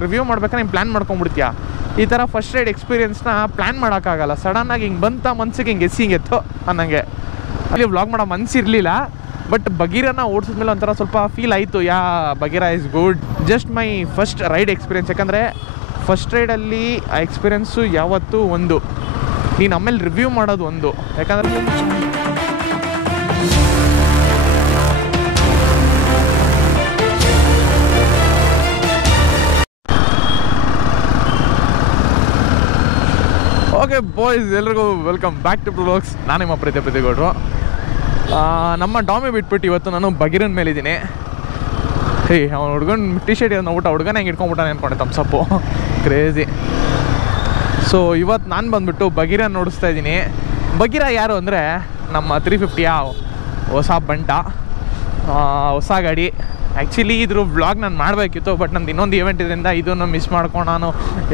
Review ಮಾಡ್ಬೇಕಾದ್ರೆ ನೀನು plan ಮಾಡ್ಕೊಂಡ್ಬಿಡ್ತೀಯ. ಈ ಥರ ಫಸ್ಟ್ ರೈಡ್ ಎಕ್ಸ್ಪೀರಿಯೆನ್ಸ್ನ ಪ್ಲ್ಯಾನ್ ಮಾಡೋಕ್ಕಾಗಲ್ಲ. ಸಡನ್ನಾಗಿ ಹಿಂಗೆ ಬಂತ ಮನ್ಸಿಗೆ ಹಿಂಗೆ ಹಿಂಗೆತ್ತು ಅನ್ನಂಗೆ. ಅಲ್ಲಿ ವ್ಲಾಗ್ ಮಾಡೋ ಮನಸ್ಸಿರಲಿಲ್ಲ. ಬಟ್ ಬಗೀರನ ಓಡಿಸಿದ್ಮೇಲೆ ಒಂಥರ ಸ್ವಲ್ಪ ಫೀಲ್ ಆಯಿತು, Bagheera is good. Just my first ride experience. ಯಾಕಂದರೆ ಫಸ್ಟ್ ರೈಡಲ್ಲಿ ಆ ಎಕ್ಸ್ಪೀರಿಯೆನ್ಸು ಯಾವತ್ತೂ ಒಂದು, ನೀನು ಆಮೇಲೆ ರಿವ್ಯೂ ಮಾಡೋದು ಒಂದು. ಯಾಕಂದರೆ ಓಕೆ ಬಾಯ್ಸ್, ಎಲ್ರಿಗೂ ವೆಲ್ಕಮ್ ಬ್ಯಾಕ್ ಟು ವ್ಲಾಗ್ಸ್. ನಾನು ನಿಮ್ಮ ಪ್ರತಿಗೌಡರು. ನಮ್ಮ ಡಾಮಿ ಬಿಟ್ಬಿಟ್ಟು ಇವತ್ತು ನಾನು ಬಗೀರನ ಮೇಲಿದ್ದೀನಿ. ಅವ್ನು ಹುಡ್ಗನ ಟಿ ಶರ್ಟ್ ನೋಡ್ಬಿಟ್ಟು ಹುಡ್ಗನ ಹೆಂಗೆ ಇಟ್ಕೊಂಡ್ಬಿಟ್ಟಾನೆ ಅಂದ್ಕೊಂಡೆ ತಮ್ಸಪ್ಪು, ಕ್ರೇಜಿ. ಸೊ ಇವತ್ತು ನಾನು ಬಂದುಬಿಟ್ಟು ಬಗೀರನ ನೋಡಿಸ್ತಾ ಇದ್ದೀನಿ. ಬಗೀರ ಯಾರು ಅಂದರೆ ನಮ್ಮ 350 ಹೊಸ ಬಂಟ, ಹೊಸ ಗಾಡಿ. ಆ್ಯಕ್ಚುಲಿ ಇದ್ರ ವ್ಲಾಗ್ ನಾನು ಮಾಡಬೇಕಿತ್ತು, ಬಟ್ ನಂದು ಇನ್ನೊಂದು ಇವೆಂಟ್ ಇದರಿಂದ ಇದನ್ನು ಮಿಸ್ ಮಾಡ್ಕೊಂಡು ನಾನು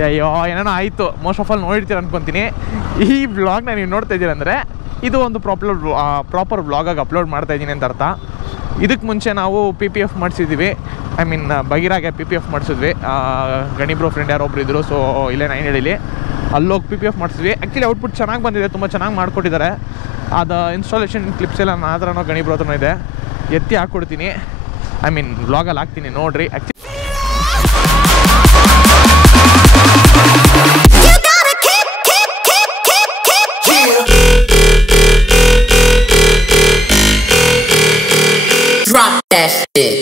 ಏನೇನೋ ಆಯಿತು. ಮೋಸ್ಟ್ ಆಫ್ ಆಲ್ ನೋಡಿರ್ತೀರ ಅನ್ಕೊತೀನಿ. ಈ ವ್ಲಾಗ್ನ ನೀವು ನೋಡ್ತಾ ಇದ್ದೀರ ಅಂದರೆ ಇದು ಒಂದು ಪ್ರಾಪರ್ ವ್ಲಾಗಾಗಿ ಅಪ್ಲೋಡ್ ಮಾಡ್ತಾಯಿದ್ದೀನಿ ಅಂತ ಅರ್ಥ. ಇದಕ್ಕೆ ಮುಂಚೆ ನಾವು PPF ಮಾಡಿಸಿದ್ವಿ. ಐ ಮೀನ್ ಬಗೀರಾಗೆ PPF ಮಾಡಿಸಿದ್ವಿ. ಗಣಿಬ್ರೋ ಫ್ರೆಂಡ್ ಯಾರೊಬ್ರು ಇದ್ದರು. ಸೊ ಇಲ್ಲೇ 9 ಹೇಳಿ ಅಲ್ಲೋಗಿ PPF ಮಾಡಿಸಿದ್ವಿ. ಆ್ಯಕ್ಚುಲಿ ಔಟ್ಪುಟ್ ಚೆನ್ನಾಗಿ ಬಂದಿದೆ, ತುಂಬ ಚೆನ್ನಾಗಿ ಮಾಡಿಕೊಟ್ಟಿದ್ದಾರೆ. ಅದು ಇನ್ಸ್ಟಾಲೇಷನ್ ಕ್ಲಿಪ್ಸ್ ಎಲ್ಲ ನನ್ನ ಹತ್ರನೋ ಗಣಿಬ್ರೋ ಹತ್ರನೂ ಇದೆ, ಎತ್ತಿ ಹಾಕ್ಕೊಡ್ತೀನಿ. ಐ ಮೀನ್ ವ್ಲಾಗಲ್ಲಿ ಹಾಕ್ತೀನಿ ನೋಡ್ರಿ. Drop that shit.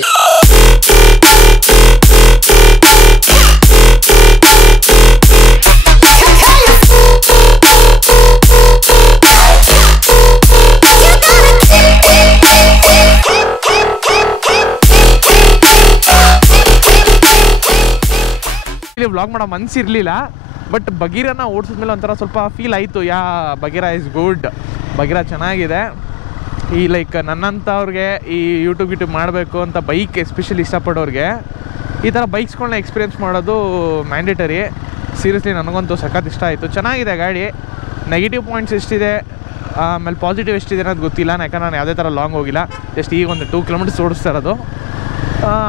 ಇಲ್ಲಿ ವ್ಲಾಗ್ ಮಾಡೋ ಮನಸ್ಸಿರಲಿಲ್ಲ. ಬಟ್ ಬಗೀರನ ಓಡಿಸಿದ್ಮೇಲೆ ಒಂಥರ ಸ್ವಲ್ಪ ಫೀಲ್ ಆಯಿತು, ಬಗೀರ ಇಸ್ ಗುಡ್. ಬಗೀರ ಚೆನ್ನಾಗಿದೆ. ಈ ಲೈಕ್ ನನ್ನಂಥವ್ರಿಗೆ ಈ ಯೂಟ್ಯೂಬ್ ಮಾಡಬೇಕು ಅಂತ ಬೈಕ್ ಎಸ್ಪೆಷಲಿ ಇಷ್ಟಪಡೋರಿಗೆ ಈ ಥರ ಬೈಕ್ಸ್ಗಳನ್ನ ಎಕ್ಸ್ಪೀರಿಯೆನ್ಸ್ ಮಾಡೋದು ಮ್ಯಾಂಡೇಟರಿ. ಸೀರಿಯಸ್ಲಿ ನನಗಂತೂ ಸಖತ್ ಇಷ್ಟ ಆಯಿತು. ಚೆನ್ನಾಗಿದೆ ಗಾಡಿ. ನೆಗೆಟಿವ್ ಪಾಯಿಂಟ್ಸ್ ಎಷ್ಟಿದೆ, ಆಮೇಲೆ ಪಾಸಿಟಿವ್ ಎಷ್ಟಿದೆ ಅನ್ನೋದು ಗೊತ್ತಿಲ್ಲ. ಯಾಕಂದ್ರೆ ನಾನು ಯಾವುದೇ ಥರ ಲಾಂಗ್ ಹೋಗಿಲ್ಲ, ಜಸ್ಟ್ ಈಗ ಒಂದು 2 ಕಿಲೋಮೀಟರ್ಸ್ ಓಡಿಸ್ತಾ ಇರೋದು.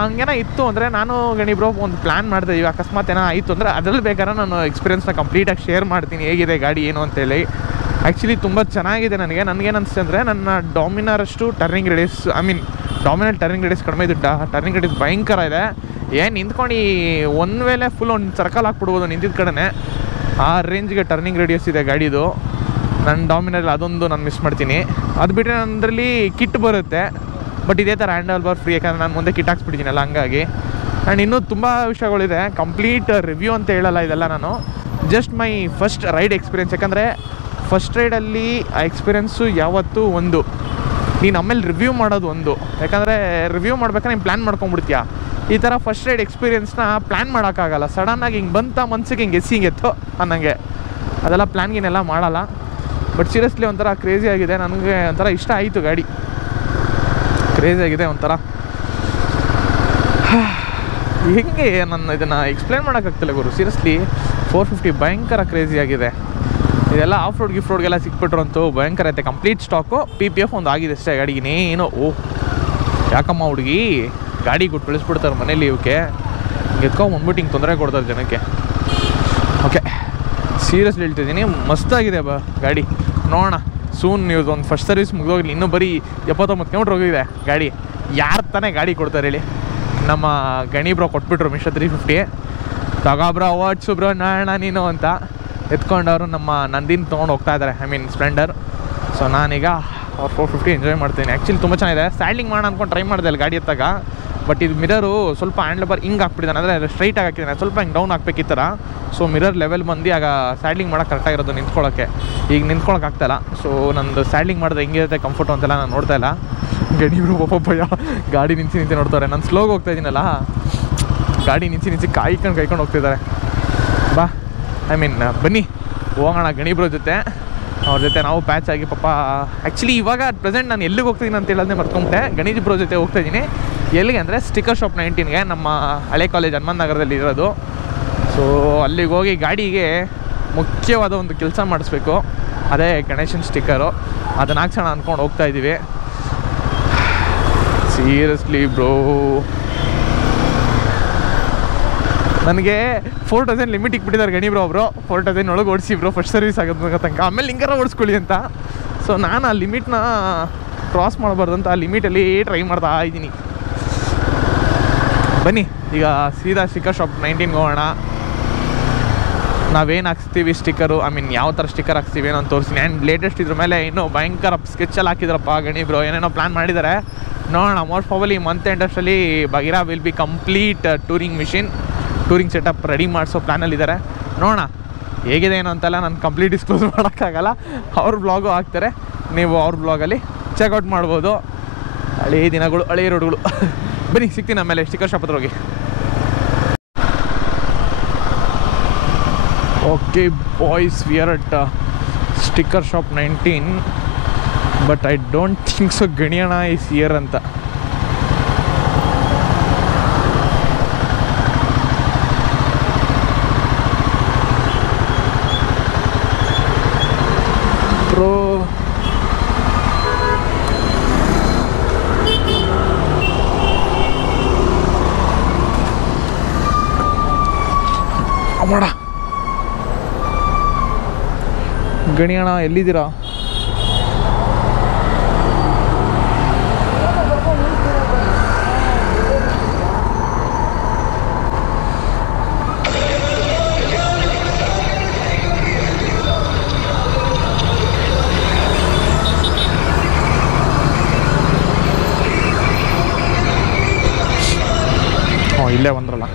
ಹಂಗೇನೋ ಇತ್ತು ಅಂದರೆ ನಾನು ಗಣಿಬ್ರೋ ಒಂದು ಪ್ಲ್ಯಾನ್ ಮಾಡ್ತಾಯಿದ್ವಿ. ಅಕಸ್ಮಾತ್ ಏನೋ ಆಯಿತು ಅಂದರೆ ಅದರಲ್ಲಿ ಬೇಕಾದ್ರೆ ನಾನು ಎಕ್ಸ್ಪೀರಿಯೆನ್ಸ್ನ ಕಂಪ್ಲೀಟಾಗಿ ಶೇರ್ ಮಾಡ್ತೀನಿ, ಹೇಗಿದೆ ಗಾಡಿ ಏನು ಅಂತೇಳಿ. ಆ್ಯಕ್ಚುಲಿ ತುಂಬ ಚೆನ್ನಾಗಿದೆ. ನನಗೇನು ಅನಿಸುತ್ತೆ ಅಂದರೆ ನನ್ನ ಡಾಮಿನರಷ್ಟು turning radius, I mean Dominar turning radius ಕಡಿಮೆ ಇದು. ಟರ್ನಿಂಗ್ ರೇಡಿಯಸ್ ಭಯಂಕರ ಇದೆ. ನಿಂತ್ಕೊಂಡು ಒಂದು ವೇಳೆ ಫುಲ್ ಒಂದು ಸರ್ಕಲ್ ಹಾಕ್ಬಿಡ್ಬೋದು ನಿಂತಿದ್ದ ಕಡೆನೇ, ಆ ರೇಂಜ್ಗೆ ಟರ್ನಿಂಗ್ ರೇಡಿಯಸ್ ಇದೆ ಗಾಡಿದು. ನನ್ನ ಡಾಮಿನರಲ್ಲಿ ಅದೊಂದು ನಾನು ಮಿಸ್ ಮಾಡ್ತೀನಿ. ಅದು ಬಿಟ್ಟರೆ ನನ್ನದ್ರಲ್ಲಿ ಕಿಟ್ ಬರುತ್ತೆ, ಬಟ್ ಇದೇ ಥರ ಹ್ಯಾಂಡಲ್ ಬಾರ್ ಫ್ರೀ. ಯಾಕಂದರೆ ನಾನು ಮುಂದೆ ಕಿಟ್ ಹಾಕ್ಸ್ಬಿಟ್ಟಿದ್ದೀನಲ್ಲ, ಹಂಗಾಗಿ. ಆ್ಯಂಡ್ ಇನ್ನೂ ತುಂಬ ವಿಷಯಗಳಿದೆ. ಕಂಪ್ಲೀಟ್ ರಿವ್ಯೂ ಅಂತ ಹೇಳಲ್ಲ ಇದೆಲ್ಲ, ನಾನು just my first ride experience. ಯಾಕಂದರೆ ಫಸ್ಟ್ ರೈಡಲ್ಲಿ ಆ ಎಕ್ಸ್ಪೀರಿಯೆನ್ಸು ಯಾವತ್ತೂ ಒಂದು, ನೀನು ಆಮೇಲೆ ರಿವ್ಯೂ ಮಾಡೋದು ಒಂದು. ಯಾಕಂದರೆ ರಿವ್ಯೂ ಮಾಡ್ಬೇಕಾದ್ರೆ ನೀನು ಪ್ಲ್ಯಾನ್ ಮಾಡ್ಕೊಂಡ್ಬಿಡ್ತೀಯ. ಈ ಥರ ಫಸ್ಟ್ ರೈಡ್ ಎಕ್ಸ್ಪೀರಿಯೆನ್ಸ್ನ ಪ್ಲ್ಯಾನ್ ಮಾಡೋಕ್ಕಾಗಲ್ಲ. ಸಡನ್ನಾಗಿ ಹಿಂಗೆ ಬಂತ ಮನ್ಸಿಗೆ ಹಿಂಗೆ ಹಿಂಗೆತ್ತು ಅನ್ನಂಗೆ. ಅದೆಲ್ಲ ಪ್ಲ್ಯಾನ್ಗೇನೆಲ್ಲ ಮಾಡಲ್ಲ. ಬಟ್ ಸೀರಿಯಸ್ಲಿ ಒಂಥರ ಕ್ರೇಜಿ ಆಗಿದೆ. ನನಗೆ ಒಂಥರ ಇಷ್ಟ ಆಯಿತು ಗಾಡಿ, ಕ್ರೇಜಿ ಆಗಿದೆ ಒಂಥರ. ಹೆಂಗೆ ನಾನು ಇದನ್ನು ಎಕ್ಸ್ಪ್ಲೇನ್ ಮಾಡೋಕ್ಕಾಗ್ತಿಲ್ಲ ಗುರು. ಸೀರಿಯಸ್ಲಿ 450 ಭಯಂಕರ ಕ್ರೇಜಿ ಆಗಿದೆ. ಇದೆಲ್ಲ ಆಫ್ ರೋಡ್ ಗಿಫ್ಟ್ ರೋಡ್ಗೆಲ್ಲ ಸಿಕ್ಬಿಟ್ರು ಅಂತೂ ಭಯಂಕರ ಐತೆ. Complete stock. PPF ಒಂದು ಆಗಿದೆ ಅಷ್ಟೇ ಗಾಡಿಗಿನೇನೋ. ಯಾಕಮ್ಮ ಹುಡುಗಿ ಗಾಡಿ ಕೊಟ್ಟು ಬೆಳೆಸ್ಬಿಡ್ತಾರೆ ಮನೇಲಿ. ಇವಕ್ಕೆ ಎತ್ಕೊಂಡ್ಬಂದ್ಬಿಟ್ಟು ಹಿಂಗೆ ತೊಂದರೆ ಕೊಡ್ತಾರೆ ಜನಕ್ಕೆ. ಓಕೆ, ಸೀರಿಯಸ್ಲಿ ಹೇಳ್ತಿದ್ದೀನಿ, ಮಸ್ತಾಗಿದೆ ಗಾಡಿ. ನೋಡೋಣ ಸೂನ್ ನೀವು ಒಂದು ಫಸ್ಟ್ ಸರ್ವಿಸ್ ಮುಗಿದೋಗ್ಲಿ. ಇನ್ನೂ ಬರೀ 79 ಕಿಲೋಮೀಟ್ರ್ ಹೋಗಿದೆ ಗಾಡಿ. ಯಾರು ತಾನೇ ಗಾಡಿ ಕೊಡ್ತಾರೆ ಹೇಳಿ? ನಮ್ಮ ಗಣಿಬ್ರೋ ಕೊಟ್ಬಿಟ್ರು ಮಿಸ್ಟರ್ 350. ತಗೊಬ್ರೋ ವಾಟ್ಸು ಬ್ರೋ ನೋಡೋಣ ನೀನು ಅಂತ ಎತ್ಕೊಂಡವರು ನಮ್ಮ ನಂದಿನ ತೊಗೊಂಡು ಹೋಗ್ತಾ ಇದ್ದಾರೆ, ಐ ಮೀನ್ ಸ್ಪ್ಲೆಂಡರ್. ಸೊ ನಾನೀಗ ಅವ್ರು 450 ಎಂಜಾಯ್ ಮಾಡ್ತೀನಿ. ಆ್ಯಕ್ಚುಲಿ ತುಂಬ ಚೆನ್ನಾಗಿದೆ. ಸ್ಟ್ಯಾಂಡಿಂಗ್ ಮಾಡೋಣ ಅಂದ್ಕೊಂಡು ಟ್ರೈ ಮಾಡಿದೆ ಅಲ್ಲಿ ಗಾಡಿ ಎತ್ತಾಗ. ಬಟ್ ಇದು ಮಿರರು ಸ್ವಲ್ಪ ಹ್ಯಾಂಡ್ಲ್ ಬಾರ್ ಹಿಂಗೆ ಹಾಕ್ಬಿಟ್ಟಿದ್ದಾನೆ, ಅಂದರೆ ಸ್ಟ್ರೈಟಾಗಿ ಹಾಕಿದ್ದಾನೆ. ಸ್ವಲ್ಪ ಹಿಂಗೆ ಡೌನ್ ಹಾಕ್ಬೇಕಿತ್ತರ. ಸೊ ಮಿರರ್ ಲೆವೆಲ್ ಬಂದು ಆಗ ಸ್ಟ್ಯಾಂಡಿಂಗ್ ಮಾಡೋಕ್ಕೆ ಕರೆಕ್ಟಾಗಿರೋದು ನಿಂತ್ಕೊಳ್ಳೋಕ್ಕೆ. ಈಗ ನಿಂತ್ಕೊಳ್ಳೋಕೆ ಆಗ್ತಾಯಿಲ್ಲ. ಸೊ ನಂದು ಸ್ಟ್ಯಾಂಡಿಂಗ್ ಮಾಡಿದ್ರೆ ಹೆಂಗಿರುತ್ತೆ ಕಂಫರ್ಟು ಅಂತೆಲ್ಲ ನಾನು ನೋಡ್ತಾ ಇಲ್ಲ. ಗಣಿಬ್ರು ಭಯ ಗಾಡಿ ನಿಂತು ನೋಡ್ತಾರೆ. ನಾನು ಸ್ಲೋಗೆ ಹೋಗ್ತಾ ಇದ್ದೀನಲ್ಲ, ಗಾಡಿ ನಿಂತು ಕಾಯ್ಕೊಂಡು ಹೋಗ್ತಿದ್ದಾರೆ. ಬಾ, ಐ ಮೀನ್ ಬನ್ನಿ ಹೋಗೋಣ ಗಣಿಬ್ರ ಜೊತೆ. ಅವ್ರ ಜೊತೆ ನಾವು ಪ್ಯಾಚ್ ಆಗಿ ಪಾಪ. ಆ್ಯಕ್ಚುಲಿ ಇವಾಗ ಪ್ರೆಸೆಂಟ್ ನಾನು ಎಲ್ಲಿಗೆ ಹೋಗ್ತಿದ್ದೀನಿ ಅಂತ ಹೇಳೋದೇ ಮರ್ಕೊಂಬಿಟ್ಟೆ. ಗಣೇಶ್ ಬ್ರೋ ಜೊತೆ ಹೋಗ್ತಾಯಿದ್ದೀನಿ. ಎಲ್ಲಿಗೆ ಅಂದರೆ ಸ್ಟಿಕ್ಕರ್ ಶಾಪ್ 19ಗೆ, ನಮ್ಮ ಹಳೆ ಕಾಲೇಜ್ ಹನುಮಂತ ನಗರದಲ್ಲಿ ಇರೋದು. ಸೊ ಅಲ್ಲಿಗೆ ಹೋಗಿ ಗಾಡಿಗೆ ಮುಖ್ಯವಾದ ಒಂದು ಕೆಲಸ ಮಾಡಿಸ್ಬೇಕು, ಅದೇ ಗಣೇಶನ್ ಸ್ಟಿಕ್ಕರು. ಅದನ್ನು ಹಾಕ್ಸೋಣ ಅಂದ್ಕೊಂಡು ಹೋಗ್ತಾಯಿದ್ದೀವಿ. ಸೀರಿಯಸ್ಲಿ ಬ್ರೋ ನನಗೆ 4000 ಲಿಮಿಟ್ ಇಕ್ಬಿಟ್ಟಿದ್ದಾರೆ ಗಣಿ ಬ್ರೋ ಒಬ್ರು. 4000 ಒಳಗೆ ಓಡಿಸಿ ಬ್ರೋ, ಫಸ್ಟ್ ಸರ್ವಿಸ್ ಆಗೋದು ತನಕ, ಆಮೇಲೆ ಹಿಂಗಾರ ಓಡಿಸ್ಕೊಳ್ಳಿ ಅಂತ. ಸೊ ನಾನು ಆ ಲಿಮಿಟ್ನ ಕ್ರಾಸ್ ಮಾಡಬಾರ್ದು ಅಂತ ಆ ಲಿಮಿಟಲ್ಲಿ ಟ್ರೈ ಮಾಡ್ತಾ ಇದ್ದೀನಿ. ಬನ್ನಿ ಈಗ ಸೀದಾ ಸ್ಟಿಕ್ಕರ್ ಶಾಪ್ 19 ಹೋಗೋಣ. ನಾವೇನು ಹಾಕ್ಸ್ತೀವಿ ಸ್ಟಿಕ್ಕರು, ಐ ಮೀನ್ ಯಾವ ಥರ ಸ್ಟಿಕ್ಕರ್ ಹಾಕ್ಸ್ತೀವಿ ಏನೋ ಅಂತ ತೋರಿಸ್ತೀನಿ. ಆ್ಯಂಡ್ ಲೇಟೆಸ್ಟ್ ಇದ್ರ ಮೇಲೆ ಇನ್ನೂ ಭಯಂಕರ ಸ್ಕೆಚಲ್ಲಿ ಹಾಕಿದ್ರಪ್ಪ ಗಣಿ ಬ್ರೋ, ಏನೇನೋ ಪ್ಲ್ಯಾನ್ ಮಾಡಿದ್ದಾರೆ ನೋಡೋಣ. ಮೋಸ್ಟ್ ಪ್ರಾಬಲಿ ಮಂತ್ ಎಂಡಷ್ಟರಲ್ಲಿ Bagheera will be complete touring setup ready ಮಾಡಿಸೋ ಪ್ಲ್ಯಾನಲ್ಲಿದ್ದಾರೆ. ನೋಡೋಣ ಹೇಗಿದೆ ಏನೋ ಅಂತೆಲ್ಲ ನಾನು ಕಂಪ್ಲೀಟ್ ಡಿಸ್ಕ್ಲೋಸ್ ಮಾಡೋಕ್ಕಾಗಲ್ಲ. ಅವ್ರ ಬ್ಲಾಗು ಹಾಕ್ತಾರೆ, ನೀವು ಅವ್ರ ಬ್ಲಾಗಲ್ಲಿ ಚೆಕ್ಔಟ್ ಮಾಡ್ಬೋದು. ಹಳೇ ದಿನಗಳು, ಹಳೇ ರೋಡ್ಗಳು. ಬನ್ನಿ ಸಿಗ್ತೀನಿ ಆಮೇಲೆ ಸ್ಟಿಕ್ಕರ್ ಶಾಪ್ ಹತ್ರ ಹೋಗಿ. Okay boys, we are at sticker shop 19, but I don't think so ಗಣಿಯಣ ಈಸ್ ಹಿಯರ್ ಅಂತ. ಬ್ರೋ ಅಮ್ಮಡ ಗಣಿಯಣ ಎಲ್ಲಿದ್ದೀರಾ? ಇಲ್ಲೇ ಬಂದ್ರಲ್ಲ.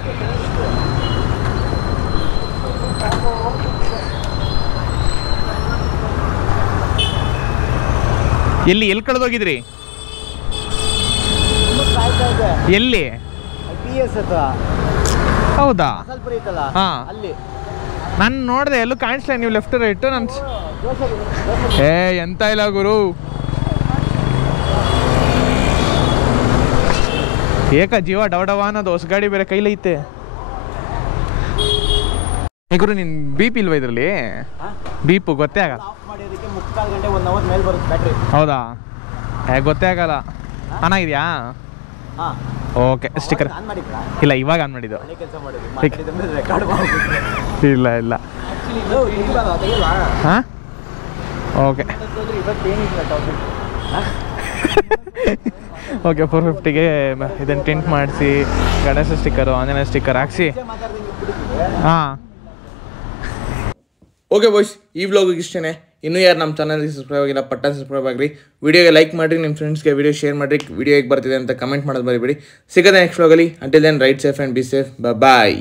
ಎಲ್ಲಿ ಕಳೆದೋಗಿದ್ರಿ? ಎಲ್ಲಿ? ಹೌದಾ? ಹಾಂ, ನಾನು ನೋಡಿದೆ, ಎಲ್ಲೂ ಕಾಣಿಸ್ಲ. ನೀವು ಲೆಫ್ಟ್ ರೈಟು ನಾನು ಎಂತ ಇಲ್ಲ ಗುರು. ಏಕ ಜೀವ ಡವಡವ ಅನ್ನೋದು ಹೊಸ ಗಾಡಿ ಬೇರೆ ಕೈಲೈತೆ. ಗುರು ನಿನ್ ಬೀಪ್ ಇಲ್ವಾ ಇದ್ರಲ್ಲಿ? ಬೀಪು ಗೊತ್ತೇ ಆಗಲ್ಲ. ಹೌದಾ? ಗೊತ್ತೇ ಆಗಲ್ಲ. ಆನ್ ಆಗಿದೆಯಾ? ಓಕೆ. ಸ್ಟಿಕ್ಕರ್ ಇಲ್ಲ, ಇವಾಗ ಆನ್ ಮಾಡಿದ್ದು. ಇಲ್ಲ ಇಲ್ಲ. ಹಾಂ ಓಕೆ ಓಕೆ. 450ಗೆ ಇದನ್ನು ಟಿಂಟ್ ಮಾಡಿಸಿ, ಗಣೇಶ ಸ್ಟಿಕ್ಕರು, ಆಂಜನೇಯ ಸ್ಟಿಕ್ಕರ್ ಹಾಕ್ಸಿ. ಹಾಂ ಓಕೆ ಬಾಯ್ಸ್, ಈ ವ್ಲಾಗಿಗೆ ಇಷ್ಟೇ. ಇನ್ನೂ ಯಾರು ನಮ್ಮ ಚಾನಲ್ಗೆ ಸಬ್ಸ್ಕ್ರೈಬ್ ಆಗಿಲ್ಲ, ಪಟ್ಟ ಸಬ್ಸ್ಕ್ರೈಬ್ ಆಗಿರಿ. ವಿಡಿಯೋಗೆ ಲೈಕ್ ಮಾಡಿರಿ, ನಿಮ್ಮ ಫ್ರೆಂಡ್ಸ್ಗೆ ವಿಡಿಯೋ ಶೇರ್ ಮಾಡಿರಿ. ವಿಡಿಯೋ ಹೇಗೆ ಬರ್ತಿದೆ ಅಂತ ಕಮೆಂಟ್ ಮಾಡೋದು ಬರೀಬೇಡಿ. ಸಿಗೋದೇ ನೆಕ್ಸ್ಟ್ ವ್ಲಾಗಲ್ಲಿ. Until then ride safe and be safe. Bye.